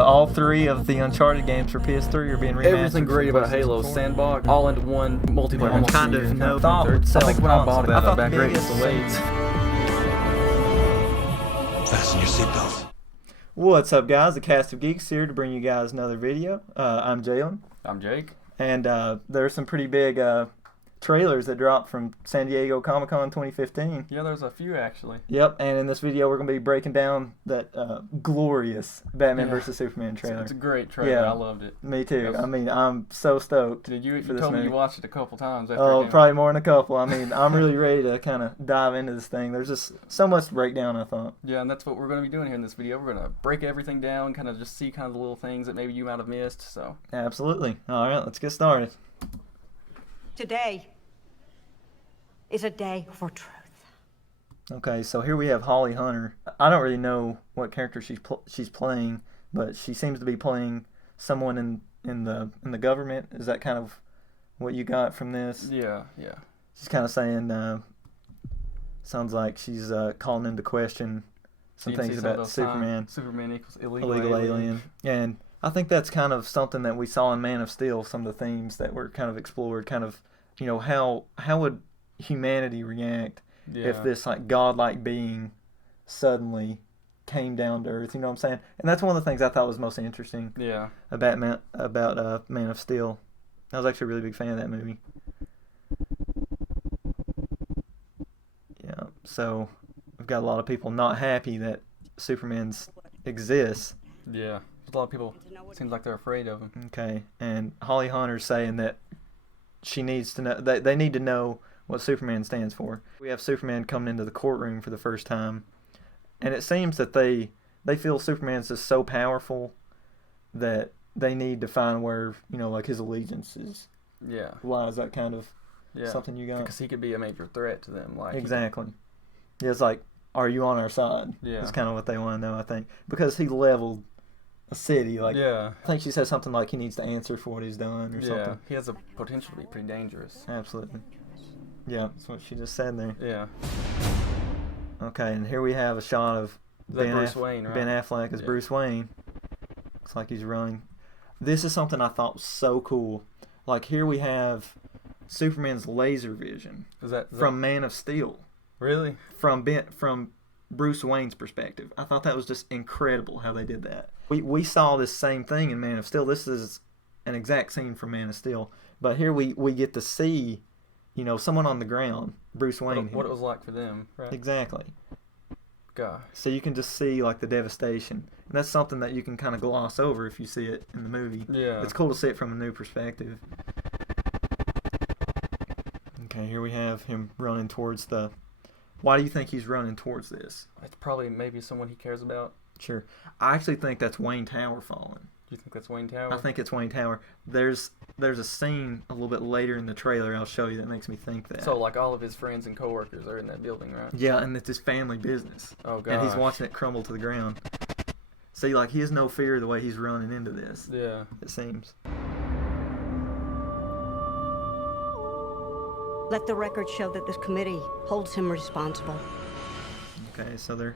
All three of the Uncharted games for PS3 are being remastered. Everything great about Halo Sandbox, all into one multiplayer. I kind of no thought I would sell think when I bought it, I thought about the great biggest installations. Fasten your seatbelts. What's up, guys? The Cast of Geeks here to bring you guys another video. I'm Jalon. I'm Jake. And there's some pretty big trailers that dropped from San Diego Comic-Con 2015. Yeah, there's a few actually. Yep, and in this video we're going to be breaking down that glorious Batman vs. Superman trailer. It's a great trailer. Yeah. I loved it. Me too. Yes. I mean, I'm so stoked. You for this told me movie. you watched it a couple times after Oh, it came probably more than a couple. I mean, I'm really ready to kind of dive into this thing. There's just so much to break down, I thought. Yeah, and that's what we're going to be doing here in this video. We're going to break everything down, kind of just see kind of the little things that maybe you might have missed. So Absolutely. All right, let's get started. Today is a day for truth. Okay, so here we have Holly Hunter. I don't really know what character she's playing, but she seems to be playing someone in the government. Is that kind of what you got from this? yeah. She's kind of saying, sounds like she's calling into question some You can things see some of about those Superman. signs. Superman equals illegal Alien. And I think that's kind of something that we saw in Man of Steel, some of the themes that were kind of explored, kind of, you know, how would humanity react if this like godlike being suddenly came down to Earth, you know what I'm saying? And that's one of the things I thought was most interesting about Man of Steel. I was actually a really big fan of that movie. Yeah, so we've got a lot of people not happy that Superman exists. Yeah. A lot of people seems like they're afraid of him. Okay, and Holly Hunter's saying that she needs to know, they need to know what Superman stands for. We have Superman coming into the courtroom for the first time, and it seems that they feel Superman's just so powerful that they need to find where, you know, like his allegiances. Yeah. Why is that kind of something you got? Because he could be a major threat to them. Like Exactly. Yeah, it's like, are you on our side? Yeah. That's kind of what they want to know, I think, because he leveled a city. Like, Yeah. I think she said something like he needs to answer for what he's done or Yeah. something. He has a potential to be pretty dangerous. Absolutely. Yeah, that's what she just said there. Yeah. Okay, and here we have a shot of Is that Bruce Wayne, right? Ben Affleck as Bruce Wayne. Looks like he's running. This is something I thought was so cool. Like, here we have Superman's laser vision Is that from Man of Steel. really? From Bruce Wayne's perspective. I thought that was just incredible how they did that. We saw this same thing in Man of Steel. This is an exact scene from Man of Steel. But here we get to see, you know, someone on the ground, Bruce Wayne. What it was like for them, right? Exactly. Gosh. So you can just see like the devastation. And that's something that you can kind of gloss over if you see it in the movie. Yeah. It's cool to see it from a new perspective. Okay, here we have him running towards the... Why do you think he's running towards this? It's probably maybe someone he cares about. Sure. I actually think that's Wayne Tower falling. Do you think that's Wayne Tower? I think it's Wayne Tower. There's a scene a little bit later in the trailer I'll show you that makes me think that. So like all of his friends and coworkers are in that building, right? Yeah, and it's his family business. Oh god. And he's watching it crumble to the ground. See, like, he has no fear the way he's running into this. Yeah. It seems. Let the record show that this committee holds him responsible. Okay, so they're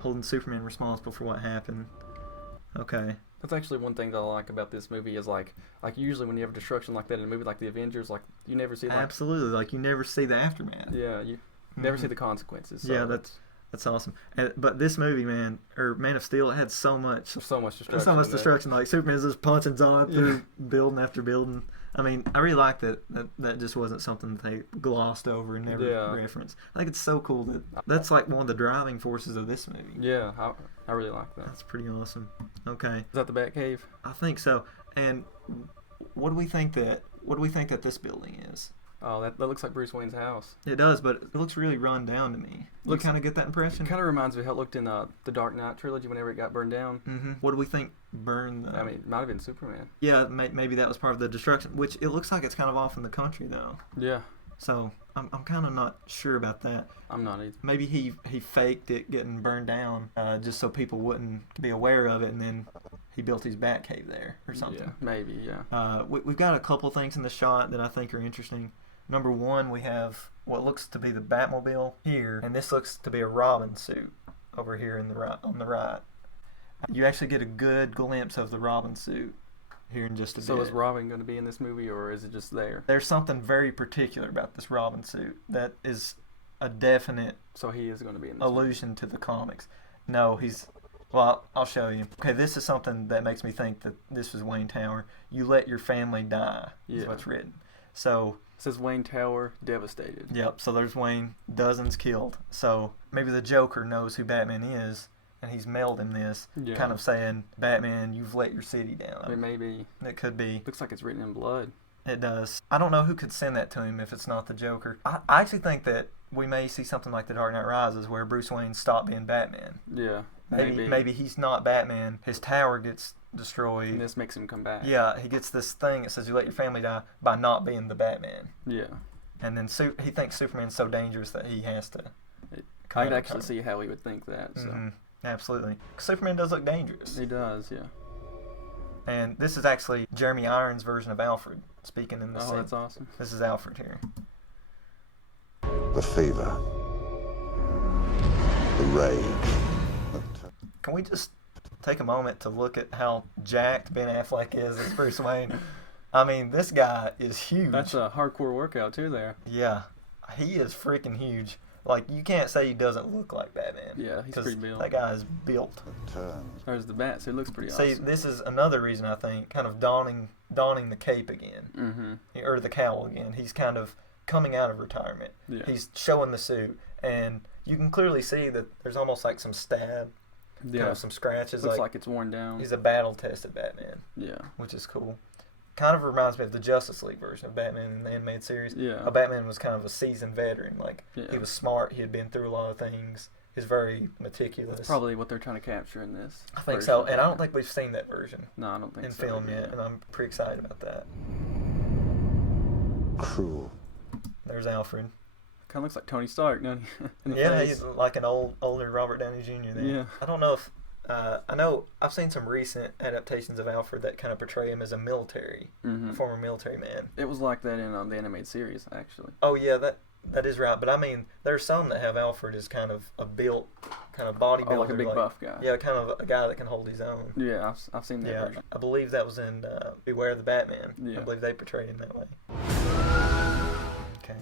holding Superman responsible for what happened. Okay. That's actually one thing that I like about this movie is like usually when you have destruction like that in a movie like the Avengers, like you never see like Absolutely, like you never see the aftermath. Yeah, you never see the consequences. So Yeah, that's awesome. But this movie, Man of Steel, it had so much destruction. so much destruction. Like, Superman's just punching on through building after building. I mean, I really like that just wasn't something that they glossed over and never referenced. I think it's so cool that's like one of the driving forces of this movie. Yeah, I really like that. That's pretty awesome. Okay. Is that the Batcave? I think so. And what do we think that this building is? Oh, that looks like Bruce Wayne's house. It does, but it looks really run down to me. You kind of get that impression? It kind of reminds me of how it looked in the Dark Knight trilogy whenever it got burned down. Mm-hmm. What do we think burned the... I mean, it might have been Superman. Yeah, maybe that was part of the destruction, which it looks like it's kind of off in the country, though. Yeah. So I'm kind of not sure about that. I'm not either. Maybe he faked it getting burned down just so people wouldn't be aware of it, and then he built his Batcave there or something. Yeah, maybe, yeah. We've got a couple things in the shot that I think are interesting. Number one, we have what looks to be the Batmobile here, and this looks to be a Robin suit over here on the right. You actually get a good glimpse of the Robin suit here in just a bit. So is Robin going to be in this movie, or is it just there? There's something very particular about this Robin suit that is a definite So he is going to be in this allusion to the comics. No, he's... Well, I'll show you. Okay, this is something that makes me think that this was Wayne Tower. You let your family die is what's written. So... It says Wayne Tower, devastated. Yep, so there's Wayne, dozens killed. So maybe the Joker knows who Batman is, and he's mailed him this, kind of saying, Batman, you've let your city down. I mean, maybe. It could be. Looks like it's written in blood. It does. I don't know who could send that to him if it's not the Joker. I actually think that we may see something like The Dark Knight Rises where Bruce Wayne stopped being Batman. Yeah. Maybe he's not Batman. His tower gets destroyed. And this makes him come back. Yeah, he gets this thing that says you let your family die by not being the Batman. Yeah. And then he thinks Superman's so dangerous that he has to. I could actually see how he would think that. So. Mm-hmm. Absolutely. Superman does look dangerous. He does, yeah. And this is actually Jeremy Irons' version of Alfred speaking in the scene. Oh, that's awesome. This is Alfred here. The fever. The rage. Can we just take a moment to look at how jacked Ben Affleck is as Bruce Wayne? I mean, this guy is huge. That's a hardcore workout, too, there. Yeah. He is freaking huge. Like, you can't say he doesn't look like Batman. Yeah, he's pretty built. That guy is built. There's the bat, so it looks pretty See, awesome. this is another reason, I think, kind of donning the cape again. Mm-hmm. Or the cowl again. He's kind of coming out of retirement. Yeah. He's showing the suit. And you can clearly see that there's almost like some stab. Yeah. Kind of some scratches. Looks like it's worn down. He's a battle-tested Batman. Yeah. Which is cool. Kind of reminds me of the Justice League version of Batman in the animated series. Yeah. Batman was kind of a seasoned veteran. Like, yeah. He was smart. He had been through a lot of things. He's very meticulous. That's probably what they're trying to capture in this. I think so. And I don't think we've seen that version. No, I don't think in so. film yet. And I'm pretty excited about that. Cruel. There's Alfred. Kind of looks like Tony Stark, doesn't he? Yeah, he's like an older Robert Downey Jr. there. Yeah. I don't know if... I know I've seen some recent adaptations of Alfred that kind of portray him as a former military man. It was like that in the animated series, actually. Oh, yeah, that is right. But I mean, there's some that have Alfred as kind of a built, kind of bodybuilder. Oh, like a big buff guy. Yeah, kind of a guy that can hold his own. Yeah, I've seen that version. I believe that was in Beware the Batman. Yeah. I believe they portrayed him that way. Okay.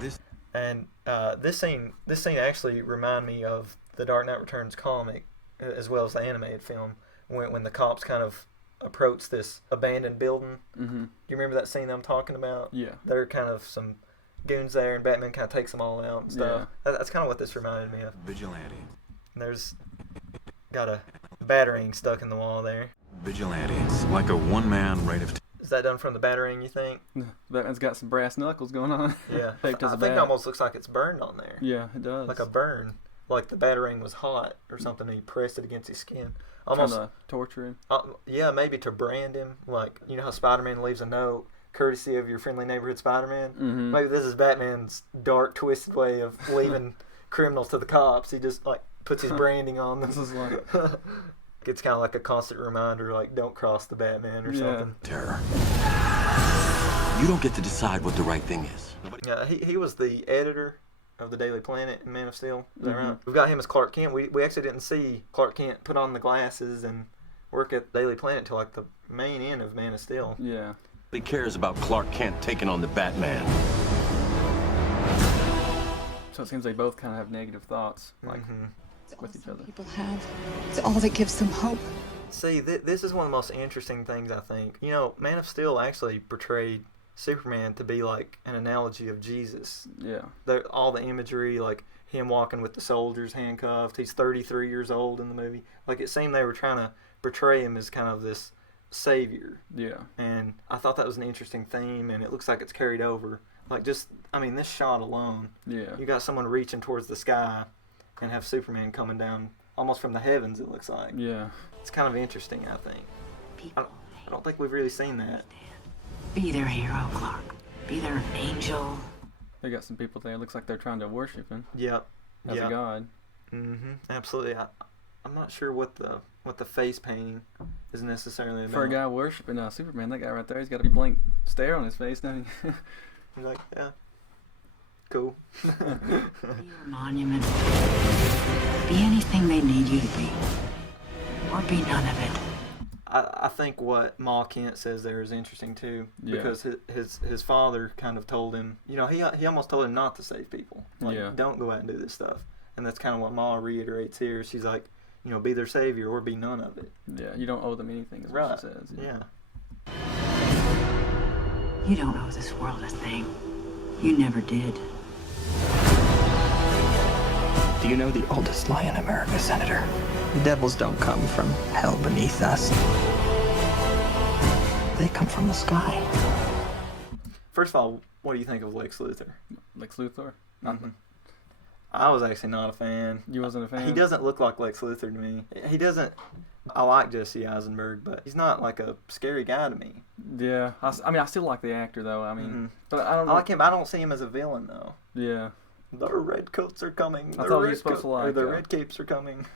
This scene actually reminded me of the Dark Knight Returns comic, as well as the animated film, when the cops kind of approach this abandoned building. Mm-hmm. Do you remember that scene I'm talking about? Yeah. There are kind of some goons there, and Batman kind of takes them all out and stuff. Yeah. That's kind of what this reminded me of. Vigilante. And there's got a batarang stuck in the wall there. Vigilante. It's like a one-man right of... Is that done from the batarang, you think? Batman's got some brass knuckles going on. Yeah. I Faked as a think it bat. almost looks like it's burned on there. Yeah, it does. Like a burn. Like the batarang was hot or something, and he pressed it against his skin. Almost trying to torture him. Yeah, maybe to brand him. Like, you know how Spider-Man leaves a note, courtesy of your friendly neighborhood Spider-Man? Mm-hmm. Maybe this is Batman's dark, twisted way of leaving criminals to the cops. He just, like, puts his branding on them. This is like... It's kind of like a constant reminder, like, don't cross the Batman or something. Terror. You don't get to decide what the right thing is. Yeah, he was the editor of the Daily Planet in Man of Steel. Is that Mm-hmm. right? We've got him as Clark Kent. We actually didn't see Clark Kent put on the glasses and work at Daily Planet until like the main end of Man of Steel. Yeah. He cares about Clark Kent taking on the Batman. So it seems they both kind of have negative thoughts, like with each other. People have. It's all that gives them hope. See, this is one of the most interesting things, I think. You know, Man of Steel actually portrayed Superman to be like an analogy of Jesus. Yeah. All the imagery, like him walking with the soldiers handcuffed. He's 33 years old in the movie. Like, it seemed they were trying to portray him as kind of this savior. Yeah. And I thought that was an interesting theme, and it looks like it's carried over. Like, just, I mean, this shot alone. Yeah. You got someone reaching towards the sky and have Superman coming down almost from the heavens, it looks like. Yeah. It's kind of interesting, I think. I don't think we've really seen that. Be their hero, Clark. Be their angel. They got some people there. Looks like they're trying to worship him Yep. as a god. Absolutely. I'm not sure what the face painting is necessarily about. For a guy worshiping Superman, that guy right there, he's got a blank stare on his face, doesn't he? You're like, yeah. Cool. Be your monument. Be anything they need you to be. or be none of it. I think what Ma Kent says there is interesting too, because his father kind of told him, you know, he almost told him not to save people, like don't go out and do this stuff, and that's kind of what Ma reiterates here. She's like, you know, be their savior or be none of it. Yeah, you don't owe them anything, is what she says. Yeah. You don't owe this world a thing. You never did. Do you know the oldest lie in America, Senator? The devils don't come from hell beneath us. They come from the sky. First of all, what do you think of Lex Luthor? Lex Luthor? Mm-hmm. I was actually not a fan. You wasn't a fan? He doesn't look like Lex Luthor to me. He doesn't. I like Jesse Eisenberg, but he's not like a scary guy to me. Yeah, I mean, I still like the actor though. I mean, but I don't. I like him. I don't see him as a villain though. Yeah. The red coats are coming. I thought he was supposed to like. Or the red capes are coming.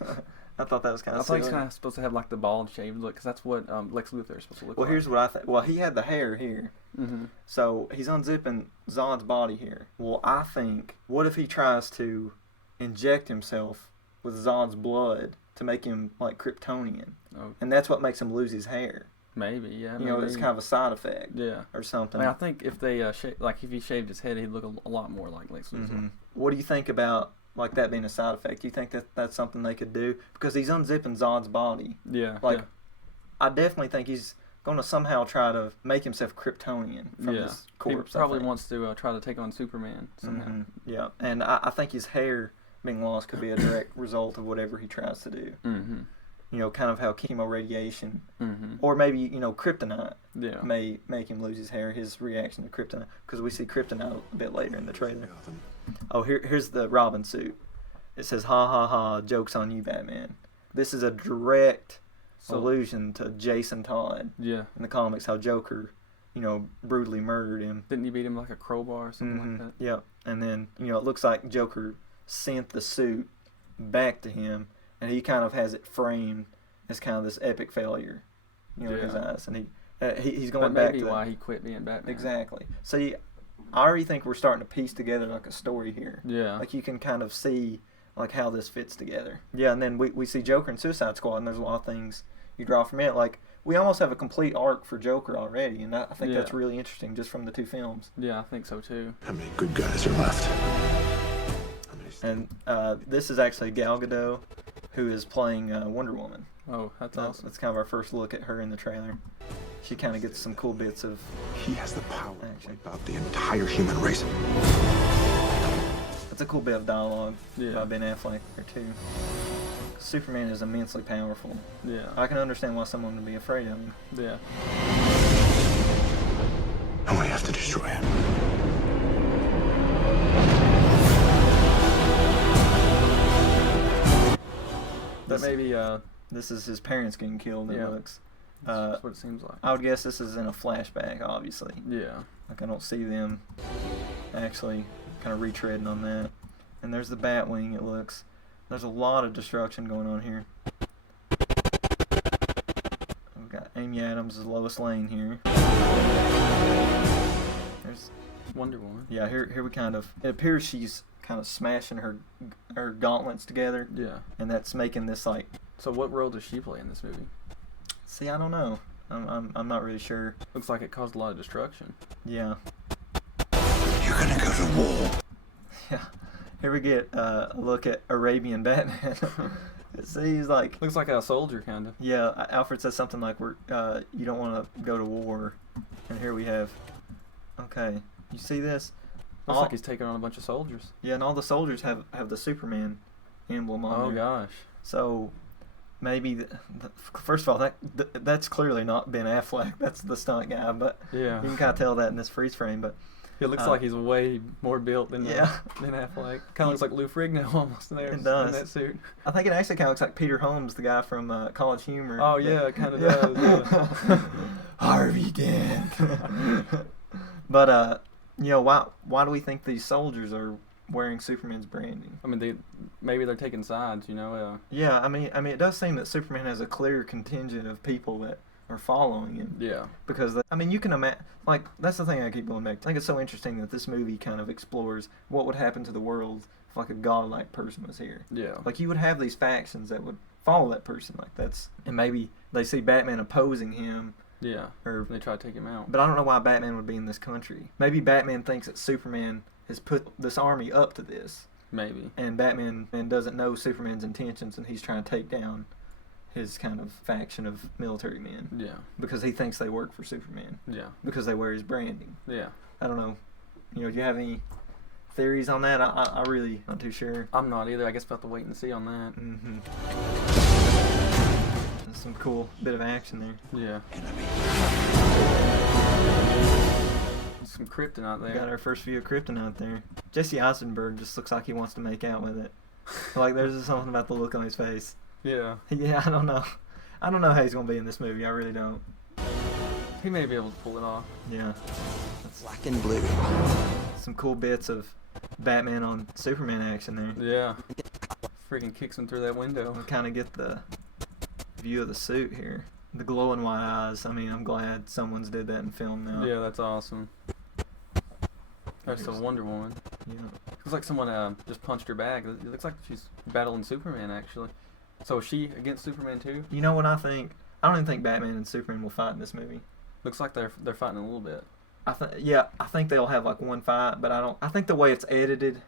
I thought that was kind of. I thought he's kind of supposed to have like the bald shaved look, because that's what Lex Luthor is supposed to look like. Well, here's what I think. Well, he had the hair here. Mm-hmm. So he's unzipping Zod's body here. Well, I think, what if he tries to inject himself with Zod's blood to make him like Kryptonian? Oh. And that's what makes him lose his hair. Maybe, yeah. You know, it's kind of a side effect. Yeah. Or something. I mean, I think if they, if he shaved his head, he'd look a lot more like Lex Luthor. Mm-hmm. What do you think about, like, that being a side effect? Do you think that that's something they could do? Because he's unzipping Zod's body. Yeah. Like, I definitely think he's going to somehow try to make himself Kryptonian from this corpse. He probably wants to try to take on Superman somehow. Mm-hmm. Yeah. And I think his hair being lost could be a direct result of whatever he tries to do. Mm-hmm. You know, kind of how chemo radiation, or maybe, you know, kryptonite may make him lose his hair, his reaction to kryptonite, because we see kryptonite a bit later in the trailer. Oh, here's the Robin suit. It says, ha ha ha, joke's on you, Batman. This is a direct allusion to Jason Todd in the comics, how Joker, you know, brutally murdered him. Didn't he beat him like a crowbar or something like that? Yeah, and then, you know, it looks like Joker sent the suit back to him, and he kind of has it framed as kind of this epic failure, you know, in his eyes. And he's going back to... That may be why he quit being Batman. Exactly. See, I already think we're starting to piece together like a story here. Yeah. Like, you can kind of see, like, how this fits together. Yeah, and then we see Joker and Suicide Squad, and there's a lot of things you draw from it. Like, we almost have a complete arc for Joker already, and I think that's really interesting just from the two films. Yeah, I think so, too. How many good guys are left? And this is actually Gal Gadot, who is playing Wonder Woman. Oh, that's awesome. That's kind of our first look at her in the trailer. She kind of gets some cool bits of... He has the power to wipe out the entire human race. That's a cool bit of dialogue by Ben Affleck there, too. Superman is immensely powerful. Yeah. I can understand why someone would be afraid of him. Yeah. And we have to destroy him. That maybe this is his parents getting killed. It looks. That's what it seems like. I would guess this is in a flashback, obviously. Yeah. Like, I don't see them actually kind of retreading on that. And there's the Batwing. It looks. There's a lot of destruction going on here. We've got Amy Adams as Lois Lane here. There's Wonder Woman. Yeah, here we kind of... It appears she's kind of smashing her gauntlets together. Yeah. And that's making this, like... So what role does she play in this movie? See, I don't know. I'm not really sure. Looks like it caused a lot of destruction. Yeah. You're gonna go to war. Yeah. Here we get a look at Arabian Batman. See, he's like... Looks like a soldier, kind of. Yeah, Alfred says something like, you don't want to go to war. And here we have... Okay, you see this? Looks like he's taking on a bunch of soldiers. Yeah, and all the soldiers have the Superman emblem on there. Oh, gosh. So, maybe... first of all, that's clearly not Ben Affleck. That's the stunt guy, but you can kind of tell that in this freeze frame, but... It looks like he's way more built than Affleck. Kind of looks like Lou Ferrigno almost there. It does. In that suit. I think it actually kind of looks like Peter Holmes, the guy from College Humor. Oh, yeah, it kind of does. Yeah. Harvey Dent. But, you know, why do we think these soldiers are wearing Superman's branding? I mean, maybe they're taking sides, you know? Yeah, I mean, it does seem that Superman has a clear contingent of people that are following him. Yeah. Because, you can imagine, like, that's the thing I keep going back to. I think it's so interesting that this movie kind of explores what would happen to the world if, like, a godlike person was here. Yeah. Like, you would have these factions that would follow that person. Like and maybe they see Batman opposing him. Yeah. Or they try to take him out. But I don't know why Batman would be in this country. Maybe Batman thinks that Superman has put this army up to this. Maybe. And Batman doesn't know Superman's intentions, and he's trying to take down his kind of faction of military men. Yeah. Because he thinks they work for Superman. Yeah. Because they wear his branding. Yeah. I don't know. Do you have any theories on that? I really not too sure. I'm not either. I guess we'll have to wait and see on that. Mm-hmm. Some cool bit of action there. Yeah. Some kryptonite there. Got our first view of kryptonite there. Jesse Eisenberg just looks like he wants to make out with it. Like there's just something about the look on his face. Yeah. Yeah, I don't know. I don't know how he's gonna be in this movie. I really don't. He may be able to pull it off. Yeah. That's black and blue. Some cool bits of Batman on Superman action there. Yeah. Freaking kicks him through that window. We kind of get the view of the suit here. The glowing white eyes. I mean, I'm glad someone's did that in film now. Yeah, that's awesome. That's a Wonder Woman. Yeah. Looks like someone just punched her back. It looks like she's battling Superman, actually. So is she against Superman too? You know what I think? I don't even think Batman and Superman will fight in this movie. Looks like they're fighting a little bit. I think they'll have like one fight, but I think the way it's edited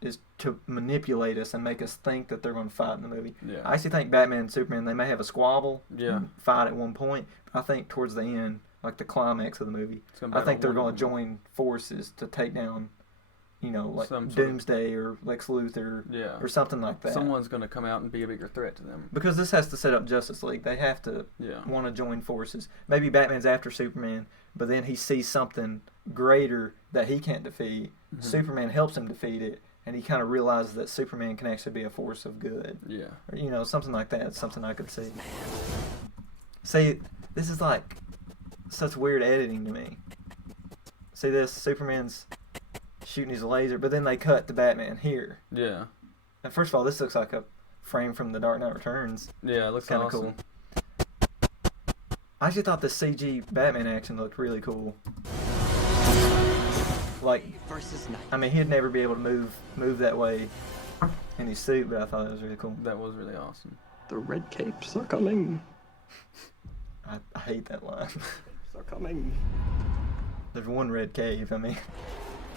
is to manipulate us and make us think that they're going to fight in the movie. Yeah. I actually think Batman and Superman, they may have a squabble, yeah, fight at one point. But I think towards the end, like the climax of the movie, I think they're going to join forces to take down, like Doomsday or Lex Luthor, or something like that. Someone's going to come out and be a bigger threat to them. Because this has to set up Justice League. They have to want to join forces. Maybe Batman's after Superman, but then he sees something greater that he can't defeat. Mm-hmm. Superman helps him defeat it, and he kind of realizes that Superman can actually be a force of good. Yeah. Or, something like that. Something I could see. See, this is like such weird editing to me. See this? Superman's shooting his laser, but then they cut to Batman here. Yeah. And first of all, this looks like a frame from The Dark Knight Returns. Yeah, it looks kind of awesome. cool. I actually thought the CG Batman action looked really cool. Like, I mean, he'd never be able to move that way in his suit, but I thought it was really cool. That was really awesome. The red capes are coming. I hate that line. They're coming. There's one red cave, I mean.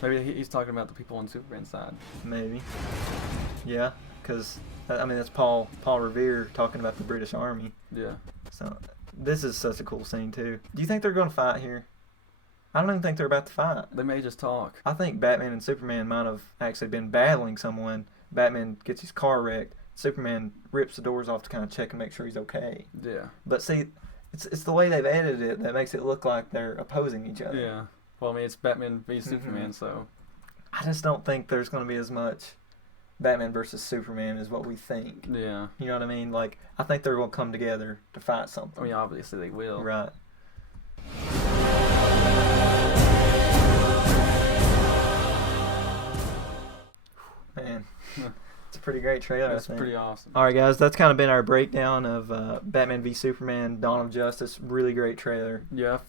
Maybe he's talking about the people on Superman's side. Maybe. Yeah, because, I mean, that's Paul Revere talking about the British Army. Yeah. So, this is such a cool scene, too. Do you think they're going to fight here? I don't even think they're about to fight. They may just talk. I think Batman and Superman might have actually been battling someone. Batman gets his car wrecked. Superman rips the doors off to kind of check and make sure he's okay. Yeah. But see, it's the way they've edited it that makes it look like they're opposing each other. Yeah. Well, I mean, it's Batman v Superman, so. I just don't think there's going to be as much Batman versus Superman as what we think. Yeah. You know what I mean? Like, I think they're going to come together to fight something. I mean, obviously they will. Right. Man, it's a pretty great trailer. That's pretty awesome. All right, guys, that's kind of been our breakdown of Batman v Superman: Dawn of Justice. Really great trailer. Yeah,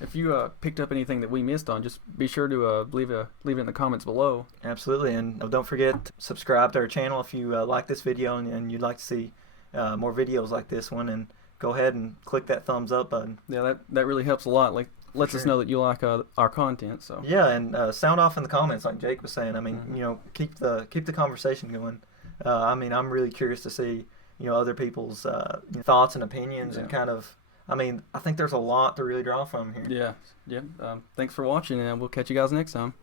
if you picked up anything that we missed on, just be sure to leave it in the comments below. Absolutely, and don't forget to subscribe to our channel if you like this video and you'd like to see more videos like this one. And go ahead and click that thumbs up button. Yeah, that really helps a lot. Like, lets us know that you like our content. So yeah, and sound off in the comments like Jake was saying. I mean, keep the conversation going. I mean, I'm really curious to see other people's thoughts and opinions and kind of. I mean, I think there's a lot to really draw from here. Yeah. Thanks for watching, and we'll catch you guys next time.